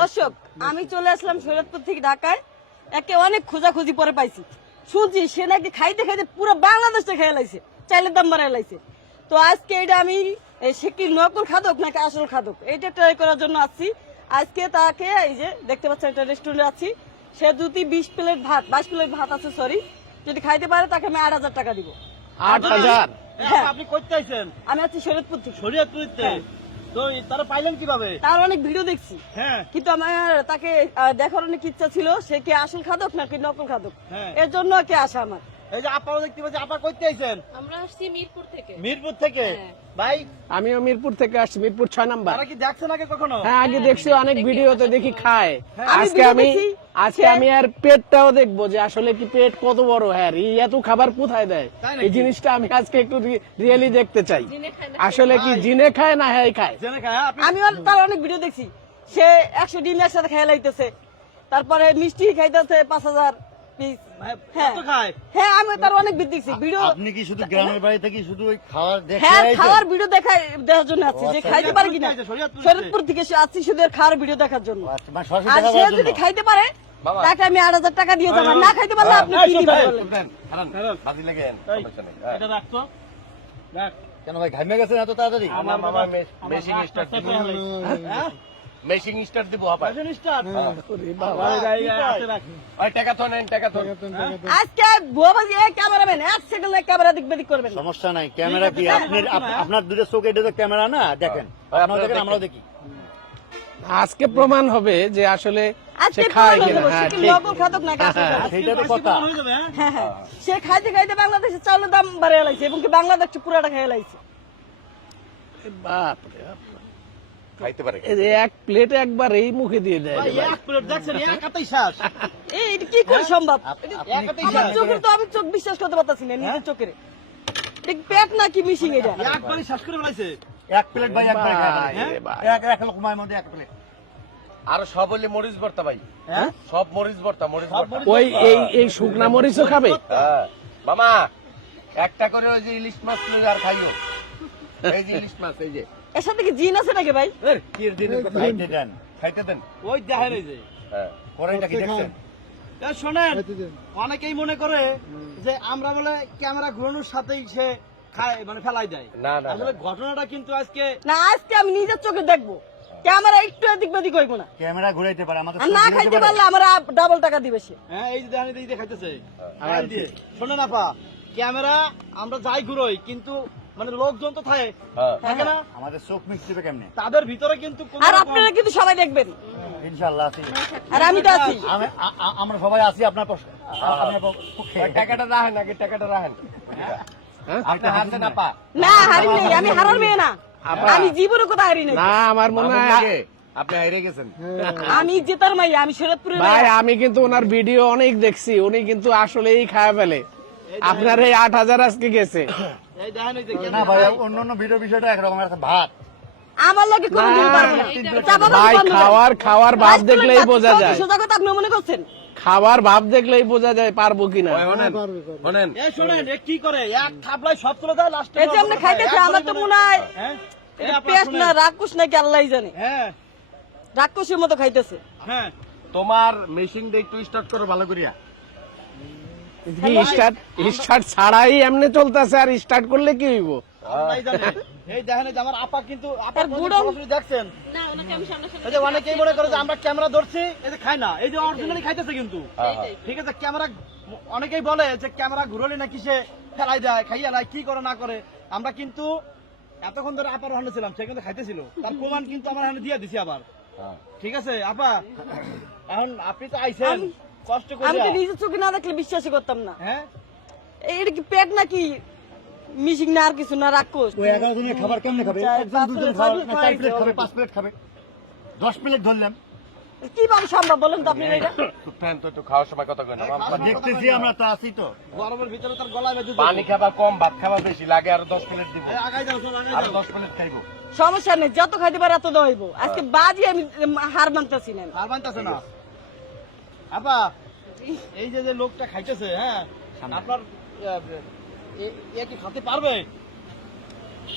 দর্শক, আমি চলে আসলাম শরীয়তপুর থেকে ঢাকায়। একে অনেক খোঁজাখুঁজি পরে পাইছি, শুনছি সে নাকি খাইতে খাইতে পুরো বাংলাদেশটা খেয়ে লাইছে, চাইলের দাম বাড়াই লাইছে। তো আজকে এটা আমি সে কি নকল খাদক নাকি আসল খাদক এইটা ট্রাই করার জন্য আসছি। আজকে তাকে এই যে দেখতে পাচ্ছেন একটা রেস্টুরেন্টে আছি, সে যদি 20 প্লেট ভাত 22 প্লেট ভাত আছে সরি, যদি খাইতে পারে তাকে আমি 8,000 টাকা দিব। 8,000? হ্যাঁ। আপনি করতে আইছেন? আমি আছি শরীয়তপুর থেকে। শরীয়তপুরতে? হ্যাঁ। তো তারা পাইলেন কিভাবে? তার অনেক ভিডিও দেখছি, হ্যাঁ কিন্তু আমার তাকে দেখার অনেক ইচ্ছা ছিল, সে কি আসল খাদক নাকি নকল খাদক, হ্যাঁ। এর জন্য কে আসা আমার। এই যে আপাও দেখতে পাচ্ছি, আপা করতে আইছেন? আমরা আসছি মিরপুর থেকে। মিরপুর থেকে? হ্যাঁ। ভাই আমিও মিরপুর থেকে আসছি, মিরপুর 6 নাম্বার। তারা কি দেখছেন আগে কখনো? হ্যাঁ, আগে দেখছি অনেক ভিডিওতে দেখি খায়। আমি আজকে ভিডিও আমি দেখছি, আজকে আমি আর পেটটাও দেখবো যে আসলে কি পেট কত বড়। হ্যাঁ, এই এত খাবার কোথায় দেয়, তাই নাকি? এই জিনিসটা আমি আজকে একটু রিয়েলি দেখতে চাই। জিনে খায় না আসলে কি ভাই। জিনে খায় না হ্যাঁ খায়? জেনে খায়? আপনি আমি তার অনেক ভিডিও দেখছি, সে 100 ডিম একসাথে খেয়ে লাইতেছে, তারপরে মিষ্টি খাইতেছে 5,000 পিস। হ্যাঁ কত খায়? হ্যাঁ, আমি তার অনেক দেখছি ভিডিও। আপনি কি শুধু গ্রামের বাড়ি থেকে শুধু ওই খাওয়ার দেখে হ্যাঁ, আইছেন? খাওয়ার ভিডিও দেখার জন্য আছে, যে আচ্ছা, খাইতে পারে কিনা। শরীয়তপুর থেকে? শরীয়তপুর থেকে সে আসছি শুধু এর খাওয়ার ভিডিও দেখার জন্য। আচ্ছা, মানে সরাসরি আর দেখা সে করার যদি জন্য? খাইতে পারে তাকে আমি 8,000 টাকা দিয়ে দেবো, না খাইতে পারলে আপনি কি দিবেন বলেন। বাজি লেগেন, এই, সমস্যা নেই। এটা রাখতো? রাখ। কেন ভাই ঘামে গেছেন এত তাড়াতাড়ি? আমার মামা বাবা- মেশিং আমার স্টার্ট হাতটা দিব। ফেলে। হ্যাঁ? মেশিং স্টার্ট দিব আপা। বাজন স্টার্ট? ওরে বাবা। ভাই, ভাই, ভাই, হাতে রাখ। ওই টাকা তো নেন, টাকা তো। আজকে ভুয়াবাজি এক ক্যামেরাম্যান 1 সেকেন্ড ক্যামেরা দিক বেদিক করবেন না। সমস্যা নাই, ক্যামেরা কি আপনার দুটো চোখ, এটা তো ক্যামেরা না, দেখেন আপনারাও দেখেন আমরাও দেখি। আজকে প্রমাণ হবে যে আসলে আজকে সে খায় প্রমাণ কিনা। হয়ে যাবে, হ্যাঁ, সে কি ঠিক। নকল খাদক নাকি আসল খাদক। সেইটা তো আজকে কথা। হয়ে যাবে, হ্যাঁ? হ্যাঁ হ্যাঁ, সে খাইতে খাইতে বাংলাদেশের চাউলের দাম বাড়িয়ে লাইছে এবং কি বাংলাদেশ পুরাটা খেয়ে লাইছে। বাপ রে বাপ। খাইতে পারে। এই যে এক প্লেট একবার এই মুখে দিয়ে দেয় ভাই, রে ভাই। এক প্লেট দেখছেন, এক হাতেই শ্বাস। এটা কি করে সম্ভব? এক হাতেই আমার শ্বাস। চোখের তো আমি চোখ বিশ্বাস করতে পারতাছি না, নিজের চোখের। এটা কি পেট নাকি মিশিং এটা? একবারই শ্বাস করে ফেলাইছে। এক প্লেট ভাই একবার খায় ভাই হ্যাঁ? রে ভাই। এক লোকমার মধ্যে এক প্লেট। আর সব হলে মরিচ ভর্তা ভাই, হ্যাঁ? সব মরিচ ভর্তা, মরিচ সব ভর্তা। মরিচ ওই ভর্তা। এই শুকনা মরিচও খাবে? হ্যাঁ মামা, একটা করে ওই যে ইলিশ মাছ তুলে আর খাইও। এই যে ইলিশ মাছ, এই যে এর সাথে কি জিন আছে নাকি ভাই? কি এর দিনের কথা? খাইতে দেন, খাইতে দেন। ওই দেখেন এই যে। হ্যাঁ কড়াইটা কি দেখছেন? এ শোনেন, অনেকেই মনে করে যে আমরা বলে ক্যামেরা ঘুরানোর সাথেই সে খায়, মানে ফেলাই দেয়। না, না, আসলে না। ঘটনাটা কিন্তু আজকে না, আজকে আমি নিজের চোখে দেখবো, ক্যামেরা একটু এদিক বেদিক হইব না। ক্যামেরা ঘুরাইতে পারে আমাদের আর চোখ না ঘুরাইতে খাইতে পারে? পারলে আমার ডাবল টাকা দিবে সে। হ্যাঁ, এই যে দেখেন, এই যে খাইতেছে। শোনেন আপা, ক্যামেরা আমরা যাই ঘুরোই, কিন্তু মানে লোকজন তো থাকে হ্যাঁ। থাকে না, আমাদের চোখ মিশবে কেমনে? তাদের ভিতরে কিন্তু কোনো আর রকম- আপনারা কিন্তু সবাই দেখবেন, ইনশাআল্লাহ আছি। আর আমি তো আছি। আমরা সবাই আছি আপনার আপনার পক্ষে। ওই টাকাটা রাখেন, আগে টাকাটা রাখেন। আপনি হারছেন আপা। না, হারি নেই, আমি হারার মেয়ে না, আমি জীবনে কোথাও হারি নাই। না, আমার মনে মামুন হয় লাগে, আপনি হাইরে গেছেন। আমি জেতার মাইয়া, আমি শরৎপুরের ভাই, মাইয়া। আমি কিন্তু ওনার ভিডিও অনেক দেখছি, উনি কিন্তু আসলেই খায় ফেলে। আপনার এই 8,000 আজকে গেছে। এই দেখেন, এই যে না ভাই, অন্য ভিডিও বিষয়টা একরকম, একটা ভাত। আমার লাগে কোনো দিন পারবো না। চাপাবাজি ভাই, বন্ধ করেন। খাওয়ার ভাব রাইস দেখলেই প্লেট বোঝা ভাত যায়, সোজা কথা আপনি মনে করছেন? খাবার ভাব দেখলেই বোঝা যায় পারবো কিনা। ওই শোনেন, শোনেন, এই শোনেন, এ কি করে এক থাপলাই সব তুলে দেয়, লাস্টে এই যে আপনি খাইতেছে, আমার তো মনে হয় হ্যাঁ, এই এটা আপা পেট শুনেন। না রাক্ষস নাকি আল্লাহই জানে, হ্যাঁ রাক্ষসের মতো খাইতেছে। হ্যাঁ, তোমার মেশিন দিয়ে একটু স্টার্ট করো ভালো করিয়া। স্টার্ট ছাড়াই এমনি চলতেছে, আর স্টার্ট করলে কি হইব? আল্লাহই জানে। এই দেখেন, এই যে আমার আপা কিন্তু আপা তার বুড়ো- সরাসরি দেখছেন, না, ওনাকে আমি সামনাসামনি এই যে অনেকেই মনে করে যে আমরা ক্যামেরা ধরছি, এই যে খাই না, এই যে অরিজিনালি খাইতেছে কিন্তু। এইটাই। ঠিক আছে, ক্যামেরা অনেকেই বলে যে ক্যামেরা ঘুরলে নাকি সে ফেলাই দেয়, খাইয়া দেয়, কি করে না করে। আমরা কিন্তু এতক্ষণ ধরে আপার হানে ছিলাম, সে কিন্তু খাইতেছিল, তার প্রমাণ কিন্তু আমার হানে দিয়ে দিছি আবার। ঠিক আছে আপা, এখন আপনি তো আইছেন কষ্ট আমি করে, তো নিজের চোখে না দেখলে বিশ্বাসই করতাম না। হ্যাঁ এটা কি পেট নাকি মিশিং না আর কিছু না রাক্ষস? ওই 11 জনের খাবার কেমনে খাবে? চার, একজন পাঁচ দুজন প্লেট, খাবে, ছয় না 4 প্লেট প্লেট খাবে, খাবে। 5 প্লেট খাবে, 10 প্লেট ধরলাম। কিভাবে সম্ভব বলেন তো আপনি এটা? চুপ থাকেন তো, একটু খাওয়ার সময় কথা কই না। দেখতেছি আমরা তো আছি তো। গরমের ভিতরে তার গলায় বেঁধে পানি খাবা কম, ভাত খাবা বেশি, লাগে আরো 10 প্লেট দিব, আগাই যাও, সব আগাই আরো যাও। 10 প্লেট খাইবো। সমস্যা নেই, যত খাইতে পারে এত দেওয়া হইব। আজকে বাজি আমি হার মানতেছি না। আর মানতেছে না আপা, এই যে যে লোকটা খাইতেছে, হ্যাঁ আপনার এ কি খাতে পারবে?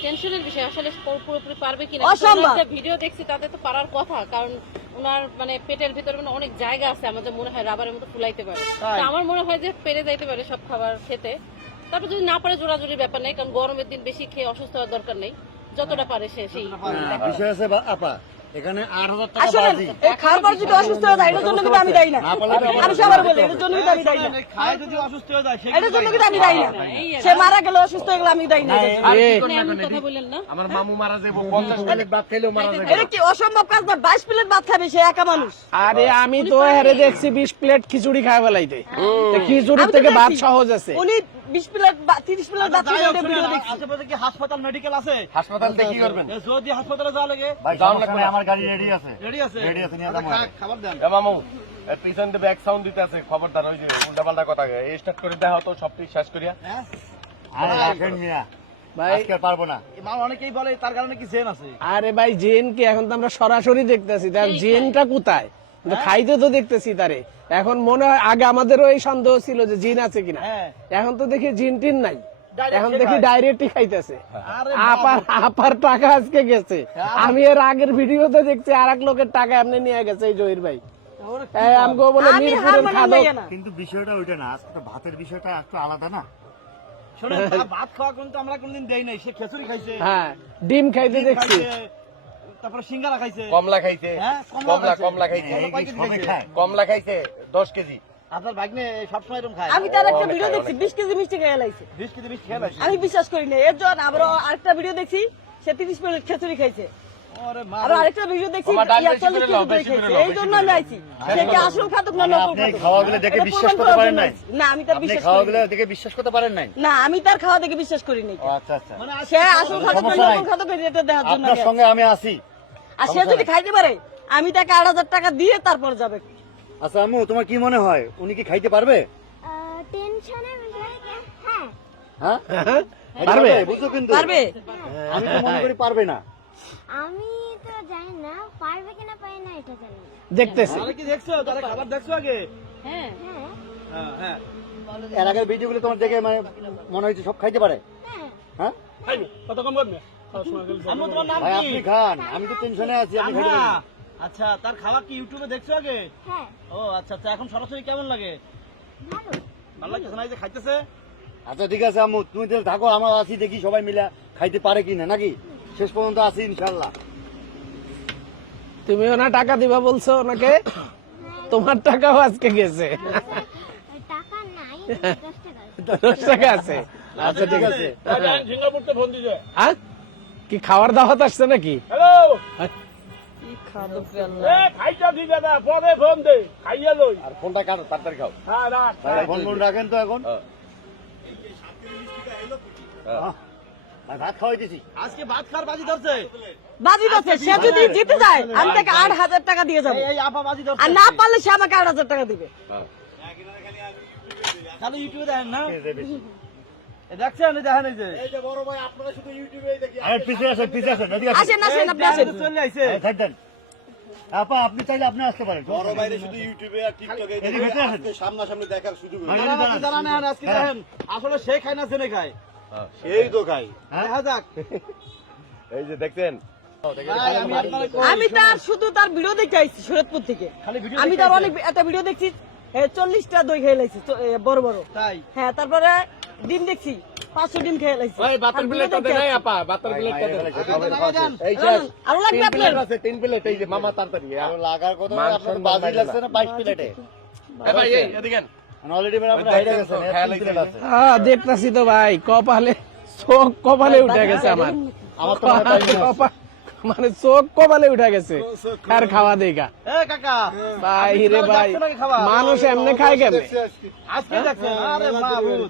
টেনশনের বিষয়, আসলে পুরোপুরি পারবে কিনা। অসম্ভব। আমরা যে ভিডিও দেখছি তাতে তো পারার কথা, কারণ ওনার মানে পেটের ভিতরে মানে অনেক জায়গা আছে আমাদের মনে হয় রাবারের মতো ফুলাইতে পারে। তাই? তো আমার মনে হয় যে পেরে যাইতে পারে সব খাবার খেতে। তারপর যদি না পারে জোরাজুরি ব্যাপার নেই, কারণ গরমের দিন বেশি খেয়ে অসুস্থ হওয়ার দরকার নেই, যতটা পারে সে সেই। বিষয় আছে আপা, এখানে 8,000 টাকা আসলে বাজি। এই খাওয়ার পর যদি অসুস্থ হয়ে যায় এটার জন্য কিন্তু আমি দায়ী না। না পারলে তো আবার আমি সবার বলি এটার জন্য কিন্তু আমি দায়ী না। খায় যদি অসুস্থ হয়ে যায় এটার জন্য কিন্তু আমি দায়ী না। সে মারা গেল অসুস্থ হয়ে গেল আমি দায়ী না। এটার জন্য। আপনি এমন কথা বললেন না। আমার মামু মারা যাবো, 50 প্লেট ভাত খেলেও মারা যাবে। এটা কি অসম্ভব কাজ না? 22 প্লেট ভাত খাবে সে একা মানুষ। আরে আমি তো হেরে দেখছি 20 প্লেট খিচুড়ি খাওয়া বেলাইতে। তো খিচুড়ির আমি তো থেকে ভাত দেখছি। সহজ আছে। উনি 20 প্লেট 30 প্লেট ভাত যাই খেয়ে হোক, ওটা ভিডিও শুনেন, দেখছি। আশেপাশে কি হাসপাতাল মেডিকেল আছে? হাসপাতালে কি করবেন? যদি হাসপাতালে যাওয়া লাগে ভাই সমস্যা নাই, আমার গাড়ি রেডি আছে। রেডি আছে? রেডি আছে, নিয়ে আচ্ছা, যাবো। খাবার দেন। এ মামু, এ পিছন দিয়ে ব্যাক সাউন্ড দিতে আছে, খবরদার ওই যে উল্টাপাল্টা কথা স্টার্ট করে দেখা তো সব ঠিক শেষ করিয়া। হ্যাঁ? আরে রাখেন মিয়া, ভাই আজকে আর পারবো না। মা অনেকেই বলে তার কারণে কি জেন আছে। আরে ভাই জেন কি এখন তো আমরা সরাসরি দেখতেছি, তার জেনটা কোথায়? কিন্তু খাইতে তো দেখতেছি তারে। এখন মনে হয় আগে আমাদেরও এই সন্দেহ ছিল যে জিন আছে কিনা, হ্যাঁ। এখন তো দেখি জিন টিন নাই, Direct এখন সে দেখি খায়। ডাইরেক্টই খাইতেছে। আরে আপার টাকা আজকে গেছে। আমি এর আগের ভিডিওতে দেখছি আর এক লোকের টাকা এমনি নিয়ে গেছে এই জহির ভাই। ওরে আমগো বলে আমি হার মিরপুরের মানার খাদক। মাইয়া না। কিন্তু বিষয়টা ওইটা না, আজকে তো ভাতের বিষয়টা একটু আলাদা না। শোনেন, ভাত খাওয়া কিন্তু আমরা কোনদিন দেই নাই। সে খিচুড়ি খাইছে, হ্যাঁ ডিম খাইতে ডিম দেখছি। খাইছে, তারপরে সিঙ্গারা খাইছে। কমলা খাইছে, হ্যাঁ, কমলা খাইছে, কমলা কয় কেজি সবে খাইছে? খায়। কমলা খাইছে 10 কেজি। আপনার ভাগ্নে সবসময় এরকম খায়। আমি তার একটা ভিডিও দেখছি 20 কেজি মিষ্টি খেয়ে লাইছে। 20 কেজি মিষ্টি খেয়ে লাইছে। আমি বিশ্বাস করি না। এর জন্য আবার আরেকটা ভিডিও দেখছি সে 30 প্লেট খিচুড়ি খাইছে। ওরে মা, আর আরেকটা ভিডিও দেখছি আমার ডাল 40 বেশি করে কেজি নাও, দই বেশি করে খাইছে। নাও, এই বেশি জন্য করে আমি নাও। আইছি। সে কি আসল খাতক না মানে নকল আপনি এই খাতক? খাওয়াগুলো দেখে এটা বিশ্বাস প্রমাণ করতে করার পারেন জন্য নাই? আইছি। না আমি তার আপনি বিশ্বাস করি খাওয়াগুলো নাই। দেখে বিশ্বাস করতে পারেন নাই? না আমি তার খাওয়া দেখে বিশ্বাস করি নাই। ও আচ্ছা আচ্ছা, মানে সে আসল খাতক না সমস্যা নাই। নকল খাতক এটা দেখার জন্য আপনার আমি সঙ্গে আমি আছি। আইছি। আর সে যদি খাইতে পারে আমি তাকে 8,000 টাকা দিয়ে তারপর যাবে। আচ্ছা আম্মু, তোমার কি মনে হয় উনি কি খাইতে পারবে? টেনশনের বিষয়ে হ্যাঁ হ্যাঁ পারবে? বুঝছো কিন্তু পারবে? আমি তো মনে করি পারবে না। আমি তো জানি না পারবে কিনা পারি না এটা জানি না। দেখতেছি। তাহলে কি দেখছো? তাহলে খাবার দেখছো আগে? হ্যাঁ হ্যাঁ হ্যাঁ, হ্যাঁ। এর আগের ভিডিওগুলো তোমার দেখে মানে মনে হয়েছে সব খাইতে পারে? হ্যাঁ হ্যাঁ আম্মু, তোমার নাম ভাই কি? আপনি খান, আমি তো টেনশনে আছি, আপনি খাইতে আম্মা। পারেন। আচ্ছা, তার খাওয়া কি ইউটিউবে দেখছো আগে? হ্যাঁ ও আচ্ছা আচ্ছা, এখন সরাসরি কেমন লাগে? ভালো ভালো লাগতেছে না এই যে খাইতেছে? আচ্ছা ঠিক আছে আম্মু, তুমি তাহলে থাকো, আমরা আছি, দেখি সবাই মিলে খাইতে পারে কিনা, নাকি? শেষ পর্যন্ত আছি ইনশাল্লাহ। তুমি ওনা টাকা দিবা বলছো ওনাকে, তোমার টাকাও আজকে গেছে। ওই টাকা নাই 10 টাকা 10 টাকা আছে। আচ্ছা ঠিক আছে। হ্যাঁ? কি খাওয়ার দাওয়াত আসছে নাকি? আর ফোনটা কাটো, তাড়াতাড়ি খাও। ভাই ফোন ফোন রাখেন তো এখন। হ্যাঁ। আহ, ভাই ভাত খাওয়াইতেছি। আজকে ভাত খাওয়ার বাজি ধরছে। বাজি ধরছে। সে যদি জিতে যায় আমি তাকে 8,000 টাকা দিয়ে যাবো। এই আপা বাজি ধরছে। আর না পারলে সে আমাকে 8,000 টাকা দিবে। হ্যাঁ। খালি ইউটিউবে দেখেন না? এ দেখছেন? এই দেখেন এই যে। আরে পিছিয়ে আসেন, পিছিয়ে আসেন, এদিকে আসেন। আসেন আসেন আপনি আসেন। চলে আইছে। এই থাক দেন। আপা আপনি চাইলে আপনি আসতে পারেন। বড় বাইরে শুধু ইউটিউবে আর টিকটকে এদিকে আসেন। সামনাসামনি দেখার সুযোগ আপনারা কি জানেন না? আজকে দেখেন, আসলে সে খায় না জেনে খায়। এই তো খাই। দেখা যাক। এই যে দেখছেন, ভাই, আমি আপনারে কই, আমি তার শুধু তার ভিডিও দেখতে আইছি শরীয়তপুর থেকে। খালি ভিডিও আমি দেখতে তার আইছে। অনেক একটা ভিডিও দেখছি 40টা দই খেয়ে লাইছি বড় বড়। তাই। হ্যাঁ তারপরে ডিম দেখছি 500 ডিম খেয়ে লাইছি। ভাই বাতের আর প্লেটটা ভিডিও দেন দেখতে আপা, বাতের প্লেটটা দেন। এই আইছি। শেষ। আরো লাগবে 3 আপনার? প্লেট আছে, 3 প্লেট। এই যে মামা তাড়াতাড়ি। আরো লাগার কথা মান আপনার সম্মান বাজি নাই লাগছে না না। 22 প্লেটে। এই ভাই, এই এদিকে আন। অলরেডি মেরা আপনার ওই হাইরা দেখছেন গেছেন, তো, খেয়াল 3 প্লেট আছে। হ্যাঁ দেখতাছি তো ভাই, কপালে চোখ কপালে উঠে গেছে আমার। আমার তো মনে হয় মানে চোখ কপালে উঠে গেছে আর খাওয়া দেখা। এ কাকা, ভাই রে ভাই, দেখছেন নাকি খাবার? মানুষ এমনি খায় কেমনে? আজকে দেখছেন? আরে মাহবুব।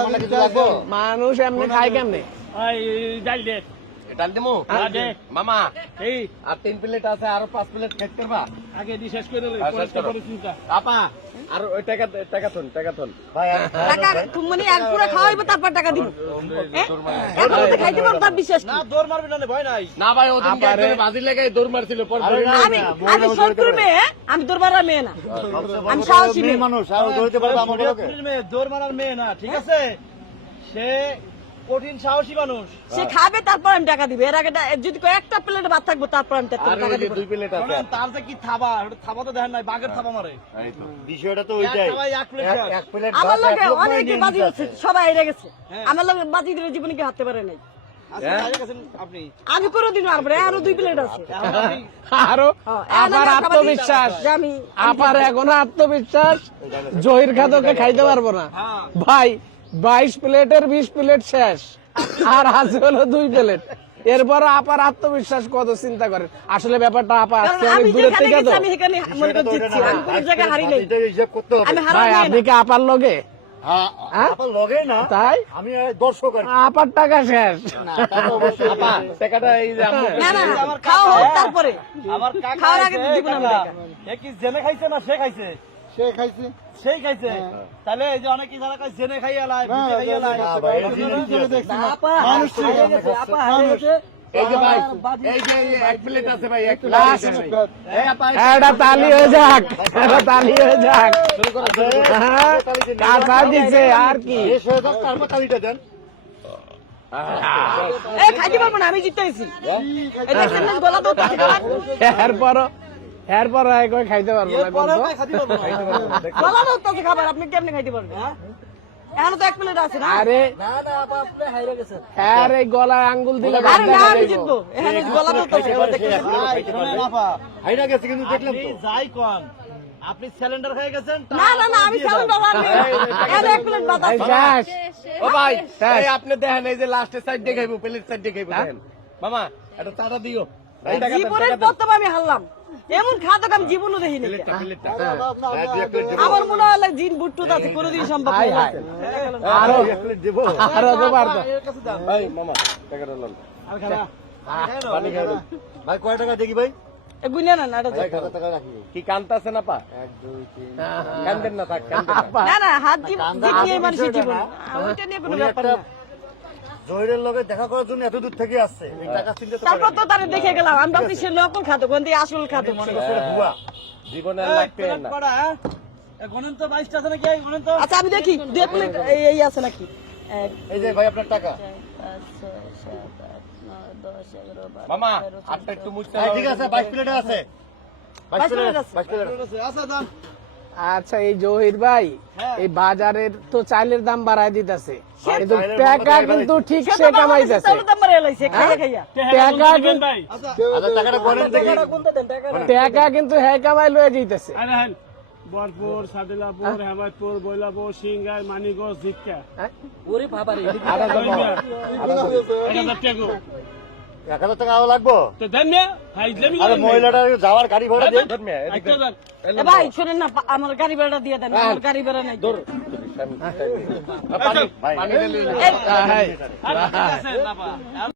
আমার কিছু লাগবে? মানুষ এমনি খায় কেমনে? ডাল দিমু? মামা, আর 3 প্লেট আছে, আরো 5 প্লেট খেতে পারবা? আগে দি শেষ করে লই, হ্যাঁ, পরে শেষ করো। পরে চিন্তা। আপা, আর ওই টাকা থন। ভাই টাকা মানে এক পুরো খাওয়াইবো তারপর টাকা দিব। এখন তো খাইতে পারবো তার বিশ্বাস না, কি? দৌড় মারবি না, ভয় নাই। না ভাই, ওদিন আপারে- একজনে বাজি লাগাই দৌড় মারছিল, পরে আরে ধরে না, নিয়ে আমি না, আমি শত্রুর মেয়ে, হ্যাঁ? আমি তোর বাড়ার মেয়ে না। আমি সাহসী মেয়ে। মানুষ আর ধরতে পারবে আমার বড়কে। শরীয়তপুরের মেয়ে, দৌড় মারার মেয়ে না, ঠিক আছে? সে কঠিন সাহসী মানুষ। সে খাবে তারপর আমি টাকা দিব। এর আগে যদি কয়েকটা প্লেট ভাত থাকবো তারপর আমি আর টাকা ওই যে দিব। 2 প্লেট আছে শোনেন, তার যে কি থাবা, ওটা থাবা তো দেখেন নাই, বাঘের থাবা মারে। এই তো বিষয়টা তো এক ওইটাই থাবায় এক প্লেট ভাত। এক প্লেট আমার ভাত এক লগে লোক নয় অনেকে নিয়ে বাজি নিতে হচ্ছে, আছে। সবাই হেরে গেছে। হ্যাঁ। আমার লগে বাজি দিয়ে জীবনে কি হারতে পারে নাই। আচ্ছা, বাইরে গেছেন আপনি। আমি কোনোদিন পারবো না, আরো 2 প্লেট আছে। এখন আপনি আরো হ্যাঁ, আপার এখন আমি আত্মবিশ্বাস, যে আমি আপার এখনো আত্মবিশ্বাস, জহির খাদকে খাইতে পারবো না হ্যাঁ। ভাই। 22 প্লেটের 20 প্লেট শেষ, আর আছে হলো 2 প্লেট। এরপর আপার আত্মবিশ্বাস কত চিন্তা করেন। আসলে ব্যাপারটা আপা কারণ আজকে আমি অনেক দূরের যেখানে থেকে গেছি তো আমি সেখানে মনে বিষয়টা করে তো ওইটা জিতছি, না। আমি কোনো এক জায়গায় প্লেট হারি ভাত নাই। এটাই হিসাব করতে হবে। আমি হারা ভাই নাই আপনি কি আপার লগে? হ্যাঁ, হ্যাঁ? আপনার লগে না, তাই আমি দর্শক আর কি। আপার টাকা শেষ। না, তা তো অবশ্যই। আপা টাকাটা এই যে আম্মু না না আমার খাওয়া কাকা- হোক তারপরে। আমার কাকা খাওয়ার আগে আছে, দিব না আমি কাকা। টাকা। এ কি জেনে খাইছে না সে খাইছে? সে খাইছে সেই খাইছে। তাহলে এই যে অনেকে যারা খায় জেনে খাইয়া লাই, বুঝে খাইয়া লাই। না ভাই, এই জিনিস দিয়ে আছে। মানুষ ঠিক আছে। এই যে ভাই এই যে 1 প্লেট আছে ভাই, 1 প্লেট আছে ভাই। এই আপা এটা তালি হয়ে যাক, এটা তালি হয়ে যাক। হ্যাঁ, কাঁচা দিছে আর কি। শেষ হয়ে যাক, তারপর তালিটা দেন। এ খাইতে পারবো না, আমি জিতে গেছি। এটা সেন্টেন্স গলা তো তাতে খাবার। এরপর খাইতে পারবো না পরে বন্ধু। খাইতে পারবো না। গলা তো তাতে খাবার, আপনি কেমনে খাইতে পারবেন? এখনো তো 1 প্লেট আছে না? আরে হ্যাঁ, এই গলায় আঙ্গুল দিলে আরে বাদ না, দেখা আমি যাইবো। জিতবো। এখানে গলা তো তাতে খাবার দেখতে পাচ্ছি। ভাই, শোনেন আপা, হাইরা গেছে কিন্তু দেখলাম আপনি তো। যাই কন, আপনি সিলিন্ডার হয়ে গেছেন। না না না, আমি চালু না পারবো। এখানে 1 প্লেট ভাত এই আছে। শেষ। ও ভাই শেষ। এই আপনি দেখেন এই যে লাস্টের সাইড দিয়ে খাইবো, প্লেট সাইড দিয়ে খাইবো দেখেন। মামা এটা চাঁদা দিও। এই টাকা দেন, জীবনের টাকা দেন। প্রথম আমি হারলাম। এমন খাদক আমি জীবনও দেখিনি। প্লেটটা প্লেটটা হ্যাঁ, দুই এক প্লেট দেবো। আমার মনে হয় জিন বুট্টুত আছে, কোনোদিন সম্ভব হাই, না। হাই। আরো দুই এক প্লেট দেবো। আরো তো পারতো। এর কাছে দাও। এই মামা টাকাটা লন। আর খানা। পানি খাই দাও। ভাই কয় টাকা দেখি ভাই? এ গুইনা না, না, এটা ভাই যাও। 1000 টাকা রাখি। কি কান্তাছেন আপা? 1 2 3 কান্দেন না, থাক কান্দেন না। আপা, না না, হাত কান্দা জিতিয়ে আগে মানুষের বিষয়টা জীবন। না। ওইটা নিয়ে কোনো উনি ব্যাপার একটা না। জহিরের লগে দেখা করার জন্য এত দূর থেকে আসছে। এই টাকা চিন্তা তো তারপর করেনি। তো তারা দেখে গেলাম, আমি ভাবছি সে নকল খাদক, কোন দিয়ে আসল খাদক। মনে করছে এটা ভুয়া। জীবনে এই, লাগতে প্লেট না। করা, হ্যাঁ? এ গণেন তো 22টা আছে নাকি? এই গণেন তো। আচ্ছা আমি দেখি 2 প্লেট এই আছে নাকি। 1 এই যে ভাই আপনার টাকা। 4 5 6 7 8 9 10 11 12 মামা হাতটা একটু মুছতে ভাই ঠিক আছে 22 প্লেট আছে। 22 প্লেট আছে। 22 প্লেট আছে। আচ্ছা, যান। আচ্ছা এই জহির ভাই, হ্যাঁ। এই বাজারের তো চাইলের দাম বাড়ায় দিতেছে, ভাই, কিন্তু চাইলের টাকা দাম কিন্তু ঠিক সে সে তো বাংলাদেশে কামাইতেছে। চাউলের দাম বাড়ায় লাইছে, খাইয়া খাইয়া। টাকা কিন্তু আচ্ছা, আচ্ছা টাকাটা গণেন দেখি। টাকা কিন্তু হ্যাঁ কামাই লয়ে যাইতেছে। বরপুর, সাদিলাপুর, হেমায়তপুর, বৈলাপুর, সিংগাই, মানিকগঞ্জ, জিটকা। আরো তো কম। 1000 টাকা আরো লাগবো। আরে মহিলাটা যাওয়ার গাড়ি ভাড়া দেন। ধর মিয়া, এদিকে ধর। এ ভাই শোনেন না, আমার গাড়ি ভাড়া দিয়ে দেন, আমার গাড়ি ভাড়া নাই। পানি পানি ঢেলে এই, হ্যাঁ, ঠিক আছে, বাবা।